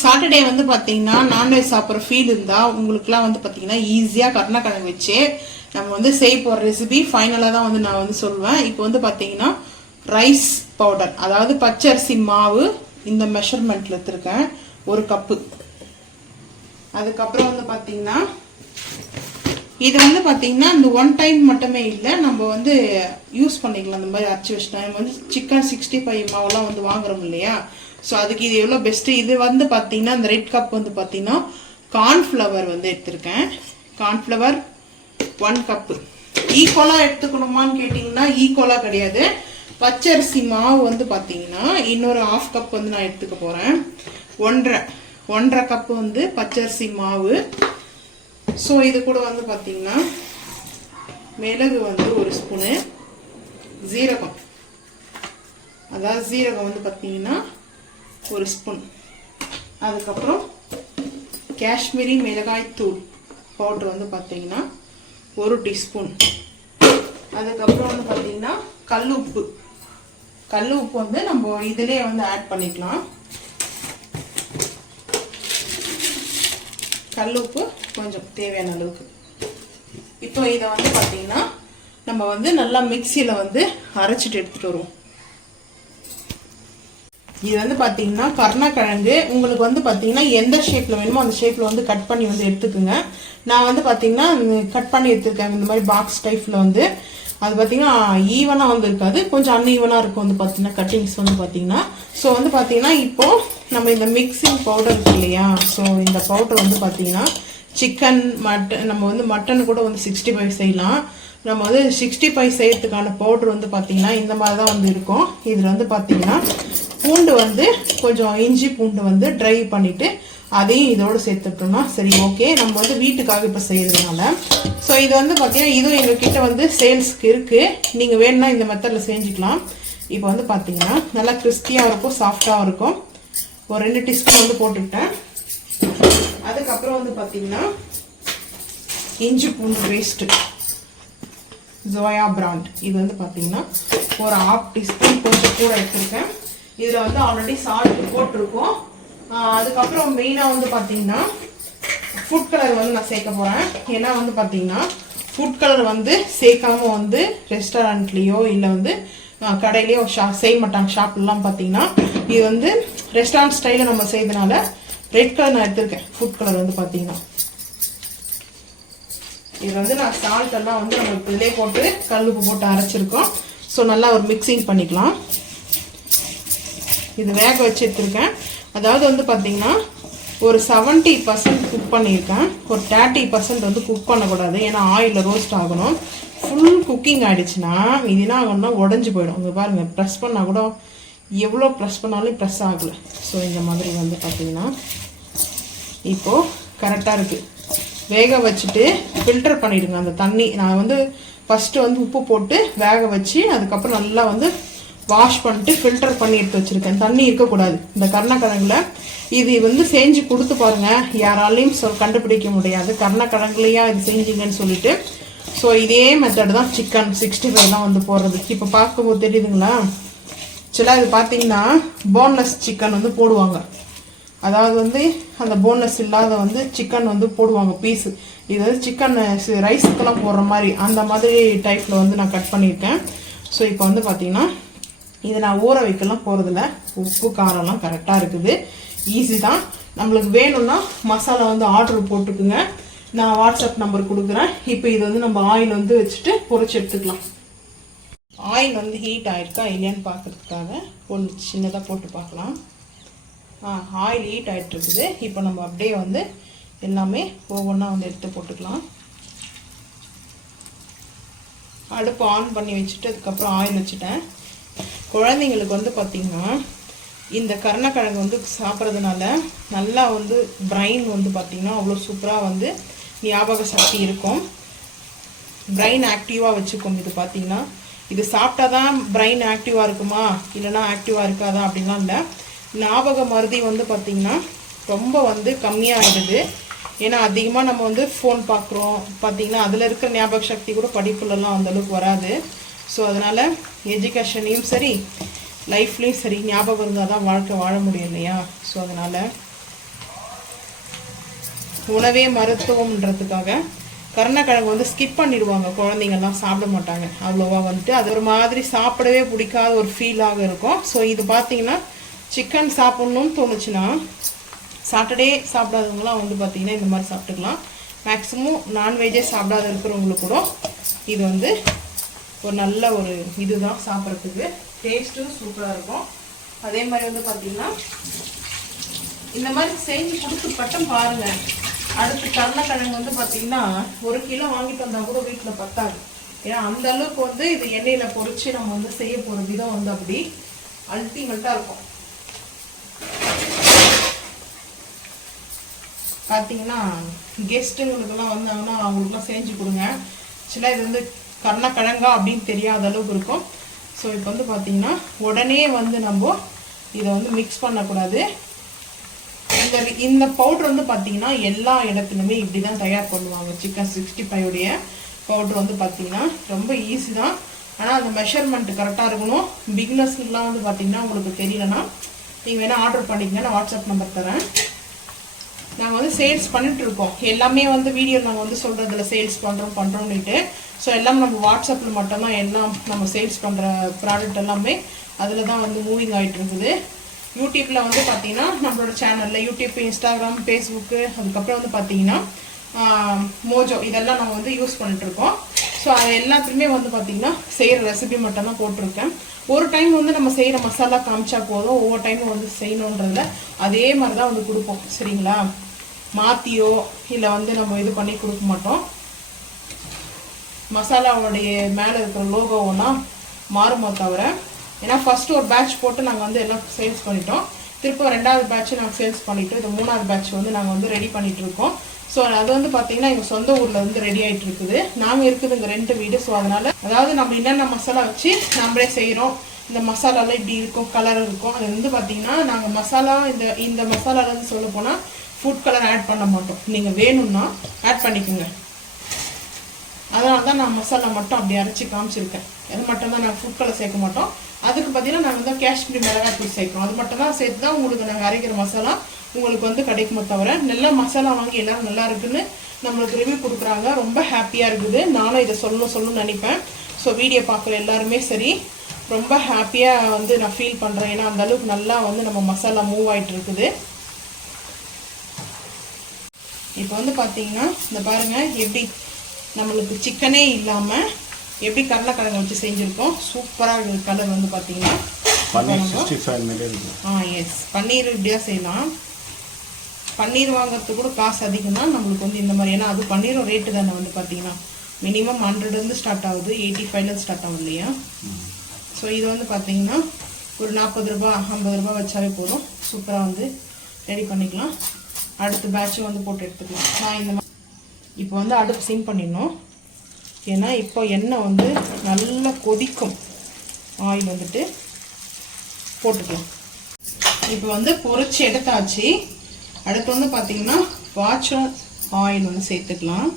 Saturday வந்து பார்த்தீங்கன்னா non veg சாப்பிட்ற ஃபீல் இருந்தால் உங்களுக்குலாம் வந்து பார்த்தீங்கன்னா ஈஸியாக கருணக்கிழங்கு வச்சு நம்ம வந்து செய்ய போகிற ரெசிபி ஃபைனலாக தான் வந்து நான் வந்து சொல்லுவேன் இப்போ வந்து பார்த்தீங்கன்னா ரைஸ் பவுடர் அதாவது பச்சரிசி மாவு இந்த மெஷர்மெண்ட்டில் எடுத்திருக்கேன். ஒரு கப்பு அதுக்கப்புறம் வந்து பார்த்தீங்கன்னா இது வந்து பார்த்தீங்கன்னா இந்த ஒன் டைம் மட்டுமே இல்லை நம்ம வந்து யூஸ் பண்ணிக்கலாம். இந்த மாதிரி அரைச்சி வச்சுட்டா நம்ம வந்து சிக்கன் சிக்ஸ்டி ஃபைவ் மாவுலாம் வந்து வாங்குறோம் இல்லையா? ஸோ அதுக்கு இது எவ்வளோ பெஸ்ட்டு இது வந்து பார்த்தீங்கன்னா அந்த ரெட் கப் வந்து பார்த்தீங்கன்னா கார்ன்ஃப்ளவர் வந்து எடுத்திருக்கேன். கார்ன்ஃப்ளவர் ஒன் கப்பு ஈக்குவலாக எடுத்துக்கணுமான்னு கேட்டிங்கன்னா ஈக்குவலாக e கிடையாது. பச்சரிசி மாவு வந்து பார்த்தீங்கன்னா இன்னொரு ஆஃப் கப் வந்து நான் எடுத்துக்க போகிறேன் ஒன்றரை. ஒன்றரை கப்பு வந்து பச்சரிசி மாவு. ஸோ இது கூட வந்து பார்த்தீங்கன்னா மிளகு வந்து ஒரு ஸ்பூனு ஜீரகம். அதாவது ஜீரகம் வந்து பார்த்தீங்கன்னா ஒரு ஸ்பூன். அதுக்கப்புறம் காஷ்மீரி மிளகாய் தூள் பவுட்ரு வந்து பார்த்தீங்கன்னா ஒரு டீஸ்பூன். அதுக்கப்புறம் வந்து பார்த்தீங்கன்னா கல் உப்பு. கல் உப்பு வந்து நம்ம இதிலே வந்து ஆட் பண்ணிக்கலாம். கல் உப்பு கொஞ்சம் தேவையான அளவுக்கு. இப்போ இதை வந்து பார்த்தீங்கன்னா நம்ம வந்து நல்லா மிக்சியில் வந்து அரைச்சிட்டு எடுத்துகிட்டு வருவோம். இது வந்து பார்த்தீங்கன்னா கருணக்கிழங்கு. உங்களுக்கு வந்து பார்த்தீங்கன்னா எந்த ஷேப்பில் வேணுமோ அந்த ஷேப்பில் வந்து கட் பண்ணி வந்து எடுத்துக்குங்க. நான் வந்து பார்த்தீங்கன்னா கட் பண்ணி எடுத்துருக்கேன். இந்த மாதிரி பாக்ஸ் டைப்பில் வந்து. அது பார்த்தீங்கன்னா ஈவனாக வந்து இருக்காது. கொஞ்சம் அன்ஈவனாக இருக்கும் வந்து பார்த்தீங்கன்னா கட்டிங்ஸ் வந்து பார்த்தீங்கன்னா ஸோ வந்து பார்த்தீங்கன்னா இப்போது நம்ம இந்த மிக்சிங் பவுடர் இருக்கு இல்லையா? ஸோ இந்த பவுடர் வந்து பார்த்தீங்கன்னா சிக்கன் மட்டன் நம்ம வந்து மட்டன் கூட வந்து சிக்ஸ்டி ஃபைவ் செய்யலாம். நம்ம வந்து சிக்ஸ்டி ஃபைவ் செய்யறதுக்கான பவுடர் வந்து பார்த்தீங்கன்னா இந்த மாதிரி தான் வந்து இருக்கும். இதில் வந்து பார்த்தீங்கன்னா பூண்டு வந்து கொஞ்சம் இஞ்சி பூண்டு வந்து ட்ரை பண்ணிவிட்டு அதையும் இதோடு சேர்த்துட்டோம்னா சரி ஓகே நம்ம வந்து வீட்டுக்காக இப்போ செய்கிறதுனால ஸோ இது வந்து பார்த்தீங்கன்னா இதுவும் எங்ககிட்ட வந்து சேல்ஸ்க்கு இருக்குது நீங்கள் வேணும்னா இந்த மெத்தடில் செஞ்சுக்கலாம். இப்போ வந்து பார்த்தீங்கன்னா நல்லா கிறிஸ்பியாக இருக்கும் சாஃப்டாக இருக்கும். ஒரு ரெண்டு டீஸ்பூன் வந்து போட்டுக்கிட்டேன். அதுக்கப்புறம் வந்து பார்த்தீங்கன்னா இஞ்சி பூண்டு பேஸ்ட்டு ஜோயா பிராண்ட் இது வந்து பார்த்தீங்கன்னா ஒரு ஹாஃப் டீஸ்பூன் கொஞ்சம் கூட எடுத்திருக்கேன். இதில் வந்து ஆல்ரெடி சால்ட் போட்டிருக்கோம். அதுக்கப்புறம் மெயினாக வந்து பார்த்தீங்கன்னா ஃபுட் கலர் வந்து நான் சேர்க்க போகிறேன் ஏன்னா வந்து பார்த்தீங்கன்னா ஃபுட் கலர் வந்து சேர்க்காம வந்து ரெஸ்டாரண்ட்லேயோ இல்லை வந்து கடையிலேயோ ஷா செய்ய மாட்டாங்க. ஷாப்லாம் பார்த்தீங்கன்னா இது வந்து ரெஸ்டாரண்ட் ஸ்டைலில் நம்ம செய்யறதுனால ரெட் கலர் நான் எடுத்திருக்கேன். ஃபுட் கலர் வந்து பார்த்தீங்கன்னா இது வந்து நான் சால்ட் எல்லாம் வந்து நம்ம இதிலே போட்டு கல்லுப்பு போட்டு அரைச்சிருக்கோம். ஸோ நல்லா ஒரு மிக்சிங் பண்ணிக்கலாம். இது வேக வச்சு எடுத்துருக்கேன் அதாவது வந்து பார்த்தீங்கன்னா ஒரு செவன்ட்டி பர்சன்ட் குக் பண்ணியிருக்கேன். ஒரு தேர்ட்டி பர்சன்ட் வந்து குக் பண்ணக்கூடாது. ஏன்னா ஆயிலில் ரோஸ்ட் ஆகணும். ஃபுல் குக்கிங் ஆகிடுச்சுன்னா இது என்ன ஆகணும்னா உடஞ்சி போயிடும். இங்கே பாருங்கள் ப்ரெஸ் பண்ணால் கூட எவ்வளோ ப்ரெஸ் பண்ணாலும் ப்ரெஸ் ஆகலை. ஸோ இந்த மாதிரி வந்து பார்த்தீங்கன்னா இப்போது கரெக்டாக இருக்குது வேக வச்சுட்டு ஃபில்டர் பண்ணிவிடுங்க அந்த தண்ணி நான் வந்து ஃபஸ்ட்டு வந்து உப்பு போட்டு வேக வச்சு அதுக்கப்புறம் நல்லா வந்து வாஷ் பண்ணிட்டு ஃபில்டர் பண்ணி எடுத்து வச்சுருக்கேன். தண்ணி இருக்கக்கூடாது. இந்த கருணக்கிழங்குல இது வந்து செஞ்சு கொடுத்து பாருங்க. யாராலையும் சொல் கண்டுபிடிக்க முடியாது. கருணக்கிழங்குலையா இது செஞ்சீங்கன்னு சொல்லிட்டு. ஸோ இதே மெத்தட் தான் சிக்கன் சிக்ஸ்டி ஃபைவ் தான் வந்து போடுறது. இப்போ பார்க்கும்போது தெரியுதுங்களா? ஆக்சுவலாக இது பார்த்தீங்கன்னா போன்லெஸ் சிக்கன் வந்து போடுவாங்க. அதாவது வந்து அந்த போனஸ் இல்லாத வந்து சிக்கன் வந்து போடுவாங்க பீஸு இது வந்து சிக்கன் ரைஸுக்கெல்லாம் போடுற மாதிரி அந்த மாதிரி டைப்பில் வந்து நான் கட் பண்ணியிருக்கேன். ஸோ இப்போ வந்து பார்த்தீங்கன்னா இதை நான் ஊற வைக்கலாம் போகிறதில்ல உப்பு காரம்லாம் கரெக்டாக இருக்குது. ஈஸி தான். நம்மளுக்கு வேணும்னா மசாலா வந்து ஆர்டர் போட்டுக்குங்க. நான் வாட்ஸ்அப் நம்பர் கொடுக்குறேன். இப்போ இது வந்து நம்ம ஆயில் வந்து வச்சுட்டு பொரிச்சு எடுத்துக்கலாம். ஆயில் வந்து ஹீட் ஆகிருக்கா இல்லையான்னு பார்க்கறதுக்காக ஒன்று சின்னதாக போட்டு பார்க்கலாம். ஆயில் ஹீட் ஆகிட்டு இருக்குது இப்போ நம்ம அப்படியே வந்து எல்லாமே ஒவ்வொன்றா வந்து எடுத்து போட்டுக்கலாம். அடுப்பு ஆன் பண்ணி வச்சுட்டு அதுக்கப்புறம் ஆயில் வச்சுட்டேன். குழந்தைங்களுக்கு வந்து பார்த்திங்கன்னா இந்த கருணக்கிழங்கு வந்து சாப்பிட்றதுனால நல்லா வந்து பிரைன் வந்து பார்த்திங்கன்னா அவ்வளோ சூப்பராக வந்து ஞாபக சக்தி இருக்கும். பிரைன் ஆக்டிவாக வச்சுக்கும். இது பார்த்திங்கன்னா இது சாப்பிட்டா தான் பிரைன் ஆக்டிவாக இருக்குமா? இல்லைனா ஆக்டிவாக இருக்காதா? அப்படின்லாம் இல்லை. ஞாபக மருதி வந்து பார்த்திங்கன்னா ரொம்ப வந்து கம்மியாகிடுது ஏன்னா அதிகமாக நம்ம வந்து ஃபோன் பார்க்குறோம். பார்த்திங்கன்னா அதில் இருக்கிற ஞாபக சக்தி கூட படிப்புலலாம் அந்தளவுக்கு வராது. ஸோ அதனால் எஜுகேஷன்லேயும் சரி லைஃப்லேயும் சரி ஞாபகம் இருந்தால் தான் வாழ்க்கை வாழ முடியும் இல்லையா? ஸோ அதனால் உணவே மருத்துவம்ன்றதுக்காக கருணக்கிழங்கு வந்து ஸ்கிப் பண்ணிடுவாங்க. குழந்தைங்கள்லாம் சாப்பிட மாட்டாங்க. அவ்வளோவா வந்துட்டு அது ஒரு மாதிரி சாப்பிடவே பிடிக்காத ஒரு ஃபீலாக இருக்கும். ஸோ இது பார்த்தீங்கன்னா சிக்கன் சாப்பிட்ணுன்னு தோணுச்சுன்னா சாட்டர்டே சாப்பிடாதவங்களாம் வந்து பார்த்தீங்கன்னா இந்த மாதிரி சாப்பிட்டுக்கலாம். மேக்ஸிமம் நான்வெஜ்ஜே சாப்பிடாத இருக்கிறவங்களுக்கு கூட இது வந்து ஒரு நல்ல ஒரு இதுதான் சாப்பிட்றதுக்கு. டேஸ்ட்டும் சூப்பராக இருக்கும். அதே மாதிரி வந்து பார்த்தீங்கன்னா இந்த மாதிரி செஞ்சு கொடுத்து பட்டம் பாருங்கள் அடுத்து கருணக்கிழங்கு வந்து பார்த்தீங்கன்னா ஒரு கிலோ வாங்கிட்டு வந்தால் கூட வீட்டில் பத்தாது. ஏன்னா அந்த அளவுக்கு வந்து இது எண்ணெயில் பொறிச்சு நம்ம வந்து செய்ய போகிற விதம் வந்து அப்படி அல்டிமேட்டாக இருக்கும். பார்த்தீங்கன்னா கெஸ்ட்டுங்களுக்கெல்லாம் வந்தாங்கன்னா அவங்களுக்குலாம் செஞ்சு கொடுங்க. ஆக்சுவலாக இது வந்து கருணக்கிழங்கா அப்படின்னு தெரியாத அளவுக்கு இருக்கும். ஸோ இப்போ வந்து பார்த்தீங்கன்னா உடனே வந்து நம்ம இதை வந்து மிக்ஸ் பண்ணக்கூடாது. இந்த இந்த பவுட்ரு வந்து பார்த்தீங்கன்னா எல்லா இடத்துலையுமே இப்படி தான் தயார் பண்ணுவாங்க. சிக்கன் சிக்ஸ்டி ஃபைவுடைய பவுட்ரு வந்து பார்த்தீங்கன்னா ரொம்ப ஈஸி தான். ஆனால் அந்த மெஷர்மெண்ட் கரெக்டாக இருக்கணும். பிக்னஸ்லாம் வந்து பார்த்தீங்கன்னா உங்களுக்கு தெரியலனா நீங்கள் வேணால் ஆர்டர் பண்ணிக்கங்க. நான் வாட்ஸ்அப் நம்பர் தரேன். நாங்கள் வந்து சேல்ஸ் பண்ணிட்டு இருக்கோம் எல்லாமே வந்து வீடியோ நாங்கள் வந்து சொல்கிறதுல சேல்ஸ் பண்ணுறோம் பண்ணுறோம்னுட்டு ஸோ எல்லாம் நம்ம வாட்ஸ்அப்பில் மட்டும்தான் எல்லாம் நம்ம சேல்ஸ் பண்ணுற ப்ராடக்ட் எல்லாமே அதில் தான் வந்து மூவிங் ஆகிட்டு இருக்குது யூடியூப்பில் வந்து பார்த்தீங்கன்னா நம்மளோட சேனலில் யூடியூப் இன்ஸ்டாகிராம் ஃபேஸ்புக்கு அதுக்கப்புறம் வந்து பார்த்தீங்கன்னா மோஜோ இதெல்லாம் நம்ம வந்து யூஸ் பண்ணிட்டுருக்கோம். ஸோ அது எல்லாத்துலேயுமே வந்து பார்த்தீங்கன்னா செய்கிற ரெசிபி மட்டும் தான் போட்டிருக்கேன். ஒரு டைம் வந்து நம்ம செய்கிற மசாலா காமிச்சா போதும் ஒவ்வொரு டைமும் வந்து செய்யணுன்றதில் அதே மாதிரி தான் வந்து கொடுப்போம். சரிங்களா? மாற்றியோ இல்லை வந்து நம்ம இது பண்ணி கொடுக்க மாட்டோம். மசாலாவுடைய மேலே இருக்கிற லோகோவெல்லாம் மாறுமோ தவிர ஏன்னா ஃபர்ஸ்ட் ஒரு பேட்ச் போட்டு நாங்கள் வந்து எல்லாம் சேல்ஸ் பண்ணிட்டோம். திரும்ப ரெண்டாவது பேட்ச் நாங்கள் சேல்ஸ் பண்ணிவிட்டு இந்த மூணாவது பேட்ச் வந்து நாங்கள் வந்து ரெடி பண்ணிட்டு இருக்கோம். ஸோ அது வந்து பார்த்தீங்கன்னா எங்கள் சொந்த ஊரில் வந்து ரெடி ஆகிட்டு இருக்குது. நாங்கள் இருக்குது இங்கே ரெண்டு வீடு ஸோ அதனால அதாவது நம்ம என்னென்ன மசாலா வச்சு நம்மளே செய்கிறோம் இந்த மசாலாலாம் இப்படி இருக்கும் கலர் இருக்கும் அது வந்து பார்த்தீங்கன்னா நாங்கள் மசாலா இந்த இந்த மசாலாலேருந்து சொல்ல போனால் ஃபுட் கலர் ஆட் பண்ண மாட்டோம். நீங்கள் வேணும்னா ஆட் பண்ணிக்கோங்க. அதனால தான் நான் மசாலா மட்டும் அப்படி அரைச்சி காமிச்சிருக்கேன். அது மட்டும் தான் நாங்கள் ஃபுட் கலர் சேர்க்க மாட்டோம். அதுக்கு பார்த்தீங்கன்னா நாங்கள் தான் காஷ்மீரி மிளகாய் தூள் சேர்க்குறோம். அது மட்டும் தான் சேர்த்து தான் உங்களுக்கு நாங்கள் அரைக்கிற மசாலா உங்களுக்கு வந்து கிடைக்குமே தவிர நல்ல மசாலா வாங்கி எல்லாரும் நல்லா இருக்குன்னு நம்மளுக்கு ரிவ்யூ கொடுக்குறாங்க. ரொம்ப ஹாப்பியாக இருக்குது. நானும் இதை சொல்லணும் சொல்லணும்னு நினைப்பேன். ஸோ வீடியோ பார்க்குற எல்லாருமே சரி ரொம்ப ஹாப்பியாக வந்து நான் ஃபீல் பண்ணுறேன் ஏன்னா அந்த அளவுக்கு நல்லா வந்து நம்ம மசாலா மூவ் ஆகிட்டு இருக்குது. இப்போ வந்து பார்த்தீங்கன்னா இந்த பாருங்கள் எப்படி நம்மளுக்கு சிக்கனே இல்லாமல் எப்படி கடலைக்கிழங்கு வச்சு செஞ்சுருக்கோம். சூப்பராக இருக்குது கலர் வந்து பார்த்தீங்கன்னா ஆ எஸ் பன்னீர் இப்படியா செய்யலாம். பன்னீர் வாங்குறதுக்கு கூட காசு அதிகம் தான் நம்மளுக்கு வந்து இந்த மாதிரி. ஏன்னா அது பன்னீரும் ரேட்டு தானே வந்து பார்த்தீங்கன்னா மினிமம் ஹண்ட்ரட்லேருந்து ஸ்டார்ட் ஆகுது. எயிட்டி ஃபைவ்லேருந்து ஸ்டார்ட் ஆகும் இல்லையா? ஸோ இது வந்து பார்த்தீங்கன்னா ஒரு நாற்பது ரூபா ஐம்பது ரூபா வச்சாவே போதும். சூப்பராக வந்து ரெடி பண்ணிக்கலாம். அடுத்த பேட்சும் வந்து போட்டு எடுத்துக்கலாம். நான் இந்த மாதிரி இப்போ வந்து அடுப்பு சிம் பண்ணிடணும். ஏன்னா இப்போ எண்ணெய் வந்து நல்லா கொதிக்கும். ஆயில் வந்துட்டு போட்டுக்கலாம். இப்போ வந்து பொறிச்சு எடுத்தாச்சு. அடுத்து வந்து பார்த்தீங்கன்னா வாட்சம் ஆயில் வந்து சேர்த்துக்கலாம்.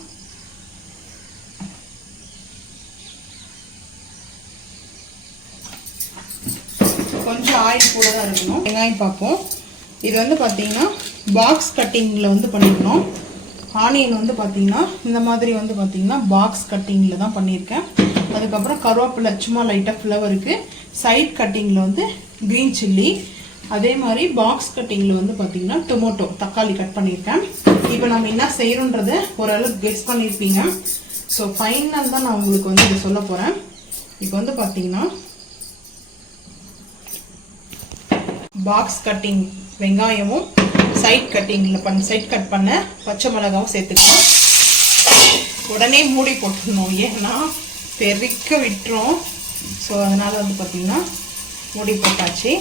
கொஞ்சம் ஆயில் கூட தான் இருக்கணும். வெங்காயம் பார்ப்போம். இது வந்து பார்த்தீங்கன்னா பாக்ஸ் கட்டிங்கில் வந்து பண்ணிக்கணும் ஆனியன் வந்து பார்த்தீங்கன்னா இந்த மாதிரி வந்து பார்த்திங்கன்னா பாக்ஸ் கட்டிங்கில் தான் பண்ணியிருக்கேன் அதுக்கப்புறம் கருவேப்பிலை சும்மா லைட்டாக ஃப்ளவருக்கு சைட் கட்டிங்கில் வந்து க்ரீன் சில்லி அதே மாதிரி பாக்ஸ் கட்டிங்கில் வந்து பார்த்திங்கன்னா டொமேட்டோ தக்காளி கட் பண்ணியிருக்கேன் இப்போ நம்ம என்ன செய்கிறோன்றதை ஓரளவுக்கு கெஸ் பண்ணியிருப்பீங்க ஸோ ஃபைனல் தான் நான் உங்களுக்கு வந்து இதை சொல்ல போகிறேன் இப்போ வந்து பார்த்தீங்கன்னா பாக்ஸ் கட்டிங் வெங்காயமும் சைட் கட்டிங்கில் பண்ண சைட் கட் பண்ண பச்சை மிளகாவும் சேர்த்துக்கலாம். உடனே மூடி போட்டுடணும். ஏன்னா பெருக்க விட்டுரும். ஸோ அதனால் வந்து பார்த்திங்கன்னா மூடி போட்டாச்சு.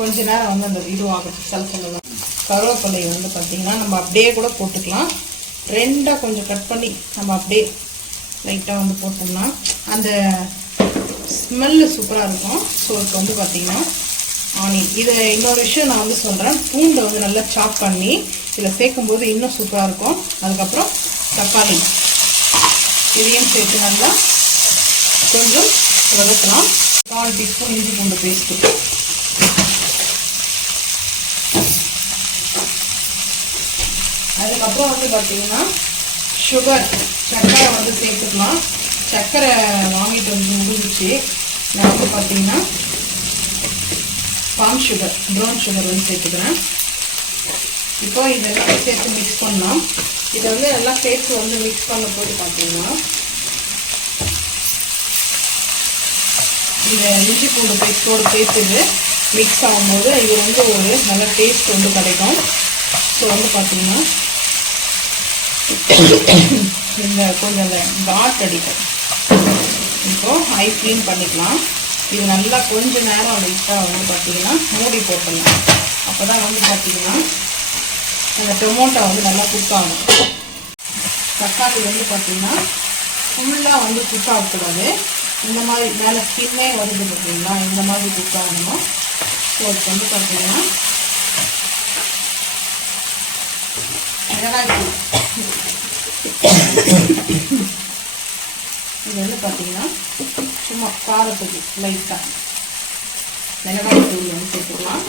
கொஞ்ச நேரம் வந்து அந்த இதுவாகும் சொல்லலாம் கருவேப்பிலை வந்து பார்த்திங்கன்னா நம்ம அப்படியே கூட போட்டுக்கலாம். ரெண்டாக கொஞ்சம் கட் பண்ணி நம்ம அப்படியே லைட்டாக வந்து போட்டோம்னா அந்த ஸ்மெல்லு சூப்பராக இருக்கும். ஸோ இப்போ வந்து பார்த்திங்கன்னா ஆனியன் இது இன்னொரு விஷயம் நான் வந்து சொல்கிறேன் பூண்டை வந்து நல்லா சாப் பண்ணி இதில் சேர்க்கும்போது இன்னும் சூப்பராக இருக்கும். அதுக்கப்புறம் தக்காளி. இதையும் சேர்த்து நல்லா கொஞ்சம் வதக்கலாம். கால் டீஸ்பூன் இஞ்சி பூண்டு பேஸ்ட்டு அதுக்கப்புறம் வந்து பார்த்தீங்கன்னா சுகர் சர்க்கரை வந்து சேர்த்துக்கலாம். சர்க்கரை வாங்கிட்டு வந்து முடிஞ்சிச்சு. நான் வந்து பார்த்தீங்கன்னா பாம் சுகர் ப்ரௌன் சுகர் வந்து சேர்த்துக்கிறேன். இப்போ இதெல்லாம் சேர்த்து மிக்ஸ் பண்ணலாம். இதை வந்து எல்லாம் சேர்த்து வந்து மிக்ஸ் பண்ண போது பார்த்தீங்கன்னா இந்த இஞ்சி பூண்டு பேஸ்ட்டோடு சேர்த்துட்டு மிக்ஸ் ஆகும்போது இது வந்து ஒரு நல்ல டேஸ்ட் வந்து கிடைக்கும். ஸோ வந்து பார்த்தீங்கன்னா இந்த கொஞ்சம் இந்த டாட் அடிக்கும். இப்போ ஐ க்ளீன் பண்ணிக்கலாம். இது நல்லா கொஞ்ச நேரம் லைட்டாக வந்து பார்த்தீங்கன்னா மூடி போட்டுடலாம். அப்போ தான் வந்து பார்த்தீங்கன்னா அந்த டொமோட்டோ வந்து நல்லா குக் ஆகும். தக்காளி வந்து பார்த்தீங்கன்னா ஃபுல்லாக வந்து குக் ஆகக்கூடாது. இந்த மாதிரி மேலே ஸ்கின்னே வருது பார்த்தீங்களா இந்த மாதிரி குக் ஆகணும். ஸோ இப்போ வந்து பார்த்தீங்கன்னா மிளகாய்த்தூள் இது வந்து பார்த்தீங்கன்னா சும்மா காரத்துக்கு லைட்டாக மிளகாய் தூள் வந்து சேர்த்துக்கலாம்.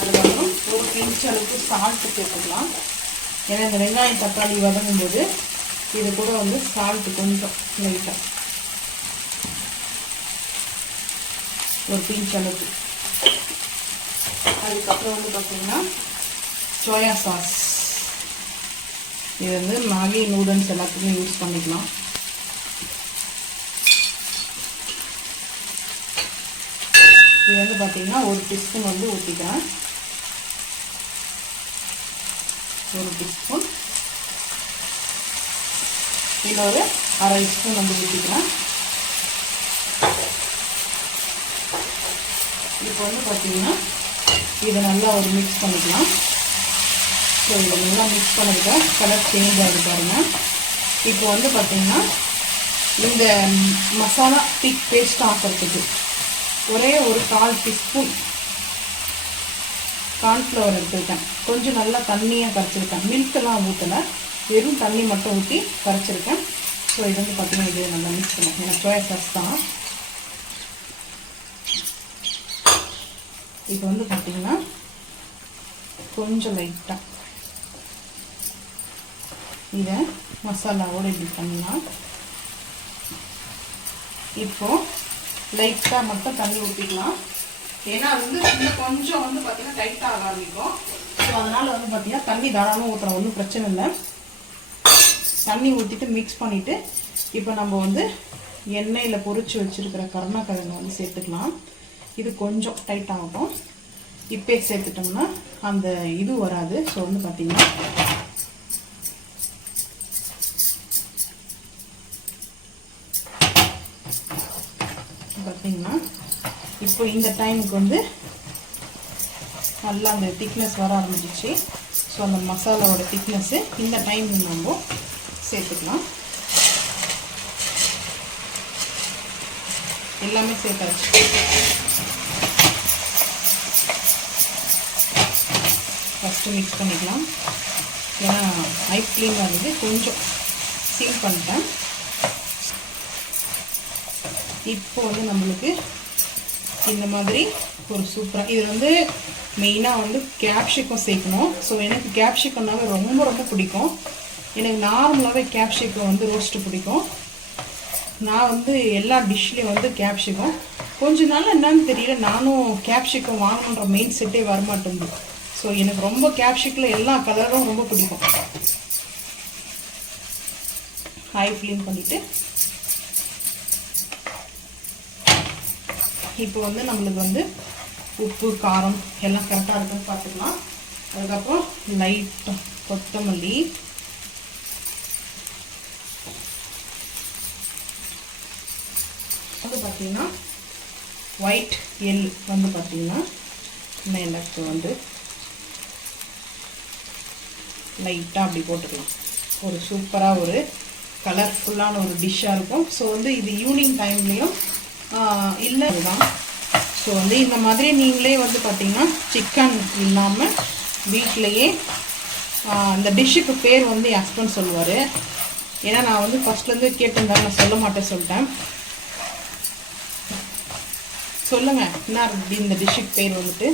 அதுக்கப்புறம் ஒரு பிஞ்ச் அளவுக்கு சால்ட்டு சேர்த்துக்கலாம். ஏன்னா இந்த வெங்காயம் தக்காளி வதங்கும் போது இது கூட வந்து சால்ட்டு கொஞ்சம் லைட்டாக ஒரு பிஞ்ச் அளவுக்கு. அதுக்கப்புறம் வந்து பார்த்தீங்கன்னா சோயா சாஸ் இது வந்து மேகி நூடுல்ஸ் எல்லாத்துக்குமே யூஸ் பண்ணிக்கலாம். இது வந்து பார்த்தீங்கன்னா ஒரு டீஸ்பூன் வந்து ஊற்றிக்கிறேன் ஒரு டீஸ்பூன் இதில் ஒரு அரை ஸ்பூன் வந்து ஊற்றிக்கிறேன் இப்போ வந்து பார்த்தீங்கன்னா இதை நல்லா ஒரு மிக்ஸ் பண்ணிக்கலாம். ஸோ இதை நல்லா மிக்ஸ் பண்ணிக்கிட்டா கலர் சேஞ்ச் ஆகிட்டு பாருங்கள் இப்போ வந்து பார்த்தீங்கன்னா இந்த மசாலா திக் பேஸ்ட் ஆக்கிறதுக்கு ஒரே ஒரு கால் டீஸ்பூன் கார்ன்ஃப்ளவர் எடுத்துருக்கேன் கொஞ்சம் நல்லா தண்ணியாக கரைச்சிருக்கேன். மில்க்கெல்லாம் ஊற்றலை வெறும் தண்ணி மட்டும் ஊற்றி கரைச்சிருக்கேன். ஸோ இது வந்து பார்த்தீங்கன்னா இது நல்லா மிக்ஸ் பண்ணும் எனக்கு சோயா சாஸ் தான். இப்போ வந்து பார்த்தீங்கன்னா கொஞ்சம் லைட்டாக இதை மசாலாவோடு இப்படி பண்ணலாம். இப்போது லைட்டாக மட்டும் தண்ணி ஊற்றிக்கலாம் ஏன்னா அது வந்து இன்னும் கொஞ்சம் வந்து பார்த்திங்கன்னா டைட்டாக ஆக ஆரம்பிக்கும். ஸோ அதனால் வந்து பார்த்திங்கன்னா தண்ணி தாராளமாக ஊற்றுறோம் ஒன்றும் பிரச்சனை இல்லை. தண்ணி ஊற்றிட்டு மிக்ஸ் பண்ணிவிட்டு இப்போ நம்ம வந்து எண்ணெயில் பொறிச்சு வச்சுருக்கிற கருணக்கிழங்கு வந்து சேர்த்துக்கலாம். இது கொஞ்சம் டைட் ஆகட்டும். இப்போ சேர்த்துட்டோம்னா அந்த இது வராது. ஸோ வந்து பார்த்திங்கன்னா பார்த்தீங்கன்னா இப்போ இந்த டைமுக்கு வந்து நல்லா அந்த திக்னஸ் வர ஆரம்பிச்சிச்சு ஸோ அந்த மசாலாவோட திக்னஸ்ஸு இந்த டைம் நம்ம சேர்த்துக்கலாம். எல்லாமே சேர்த்தாச்சு. ஃபஸ்ட்டு மிக்ஸ் பண்ணிக்கலாம். ஏன்னா ஐ க்ளீன் வந்து கொஞ்சம் சீல் பண்ணிட்டேன். இப்போ வந்து நம்மளுக்கு இந்த மாதிரி. ஒரு சூப்பராக இது வந்து மெயினாக வந்து கேப்ஷிக்கம் சேர்க்கணும். ஸோ எனக்கு கேப்ஷிக்கம்னாவே ரொம்ப ரொம்ப பிடிக்கும். எனக்கு நார்மலாகவே கேப்ஷிக்கம் வந்து ரோஸ்ட்டு பிடிக்கும். நான் வந்து எல்லா டிஷ்லேயும் வந்து கேப்ஷிகம் கொஞ்ச நாள் என்னன்னு தெரியல. நானும் கேப்ஷிகம் வாங்கணுன்ற மெயின் செட்டே வரமாட்டேங்குது. ஸோ எனக்கு ரொம்ப கேப்ஷிக்கில் எல்லா கலரும் ரொம்ப பிடிக்கும். ஹை ஃப்ளேம் பண்ணிவிட்டு இப்போ வந்து நம்மளுக்கு வந்து உப்பு காரம் எல்லாம் கரெக்டாக இருக்குன்னு பார்த்துக்கலாம். அதுக்கப்புறம் லைட்டாக கொத்தமல்லி. வந்து பார்த்தீங்கன்னா ஒயிட் எல் வந்து பார்த்தீங்கன்னா எனக்கு வந்து லைட்டாக அப்படி போட்டுக்கலாம். ஒரு சூப்பராக ஒரு கலர்ஃபுல்லான ஒரு டிஷ்ஷாக இருக்கும். ஸோ வந்து இது ஈவினிங் டைம்லேயும் இல்லை. இதுதான் ஸோ வந்து இந்த மாதிரி நீங்களே வந்து பார்த்தீங்கன்னா சிக்கன் இல்லாமல் வீட்டிலையே அந்த டிஷ்ஷுக்கு பேர் வந்து என் ஹஸ்பண்ட் சொல்லுவார். ஏன்னா நான் வந்து ஃபஸ்ட்லேருந்து கேட்டிருந்தாலும் நான் சொல்ல மாட்டேன் சொல்லிட்டேன். சொல்லுங்க என்ன இந்த டிஷ்ஷுக்கு பேர் வந்துட்டு?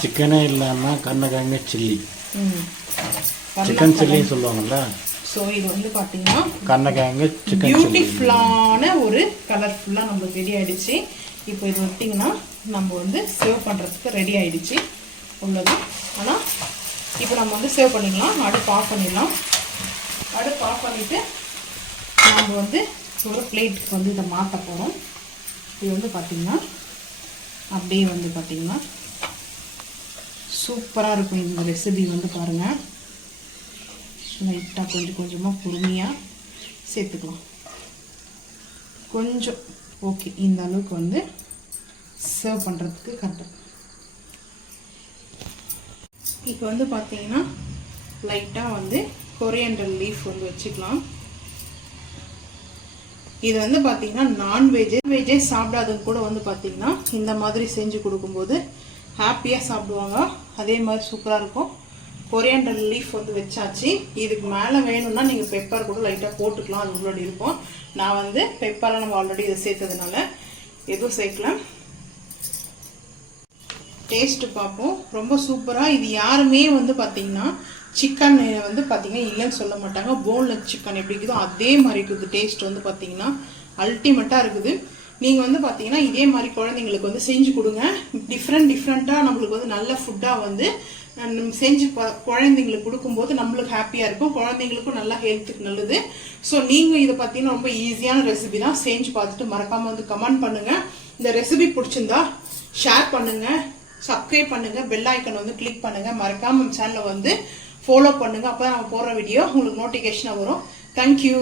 சிக்கனே இல்லாமல் கண்ணக்கிழங்கு சில்லி ம். சிக்கன் சில்லின்னு சொல்லுவாங்கல்ல? ஸோ இது வந்து பார்த்தீங்கன்னா கண்ணக்கிழங்கு சிக்கன் பியூட்டிஃபுல்லான ஒரு கலர்ஃபுல்லாக நம்மளுக்கு ரெடி ஆயிடுச்சு. இப்போ இது விட்டிங்கன்னா நம்ம வந்து சேவ் பண்ணுறதுக்கு ரெடி ஆயிடுச்சு. உள்ளதான் ஆனால் இப்போ நம்ம வந்து சேவ் பண்ணிக்கலாம் அடுப்பு ஆஃப் பண்ணிடலாம். அடுப்பு ஆஃப் பண்ணிவிட்டு நம்ம வந்து ஒரு பிளேட்டுக்கு வந்து இதை மாற்ற போகிறோம் இது வந்து பார்த்திங்கன்னா அப்படியே வந்து பார்த்திங்கன்னா சூப்பராக இருக்கும் இந்த ரெசிபி வந்து பாருங்கள் லைட்டாக கொஞ்சம் கொஞ்சமாக பொறுமையாக சேர்த்துக்கலாம். கொஞ்சம் ஓகே இந்த அளவுக்கு வந்து சர்வ் பண்ணுறதுக்கு கரெக்டாக இப்போ வந்து பார்த்தீங்கன்னா லைட்டாக வந்து கொரியண்டர் லீஃப் வந்து வச்சுக்கலாம். இது வந்து பார்த்தீங்கன்னா நான்வெஜ்ஜே வெஜ்ஜே சாப்பிடாதவங்க கூட வந்து பார்த்தீங்கன்னா இந்த மாதிரி செஞ்சு கொடுக்கும்போது ஹாப்பியாக சாப்பிடுவாங்க. அதே மாதிரி சூப்பராக இருக்கும். கொரியாண்டர் லீஃப் வந்து வச்சாச்சு. இதுக்கு மேலே வேணும்னா நீங்கள் பெப்பர் கூட லைட்டாக போட்டுக்கலாம் அது உங்களோட இருக்கும். நான் வந்து பெப்பரில் நம்ம ஆல்ரெடி இதை சேர்த்ததுனால எதுவும் சேர்க்கல. டேஸ்ட்டு பார்ப்போம். ரொம்ப சூப்பராக இது யாருமே வந்து பார்த்தீங்கன்னா சிக்கன் வந்து பார்த்தீங்கன்னா இல்லைன்னு சொல்ல மாட்டாங்க. போன்லெஸ் சிக்கன் எப்படி இருக்குதோ அதே மாதிரி இருக்குது. டேஸ்ட் வந்து பார்த்தீங்கன்னா அல்டிமேட்டாக இருக்குது. நீங்கள் வந்து பார்த்தீங்கன்னா இதே மாதிரி குழந்தைங்களுக்கு வந்து செஞ்சு கொடுங்க. டிஃப்ரெண்ட் டிஃப்ரெண்ட்டாக நம்மளுக்கு வந்து நல்ல ஃபுட்டாக வந்து செஞ்சு குழந்தைங்களுக்கு கொடுக்கும்போது நம்மளுக்கு ஹாப்பியாக இருக்கும். குழந்தைங்களுக்கும் நல்லா ஹெல்த்துக்கு நல்லது. ஸோ நீங்கள் இதை பார்த்தீங்கன்னா ரொம்ப ஈஸியான ரெசிபி தான். செஞ்சு பார்த்துட்டு மறக்காமல் வந்து கமெண்ட் பண்ணுங்கள் இந்த ரெசிபி பிடிச்சிருந்தா ஷேர் பண்ணுங்கள் சப்ஸ்கிரைப் பண்ணுங்கள் பெல் ஐக்கன் வந்து கிளிக் பண்ணுங்கள் மறக்காமல் சேனலை வந்து ஃபாலோ பண்ணுங்கள் அப்போ தான் நம்ம போடுற வீடியோ உங்களுக்கு நோட்டிஃபிகேஷனாக வரும். தேங்க்யூ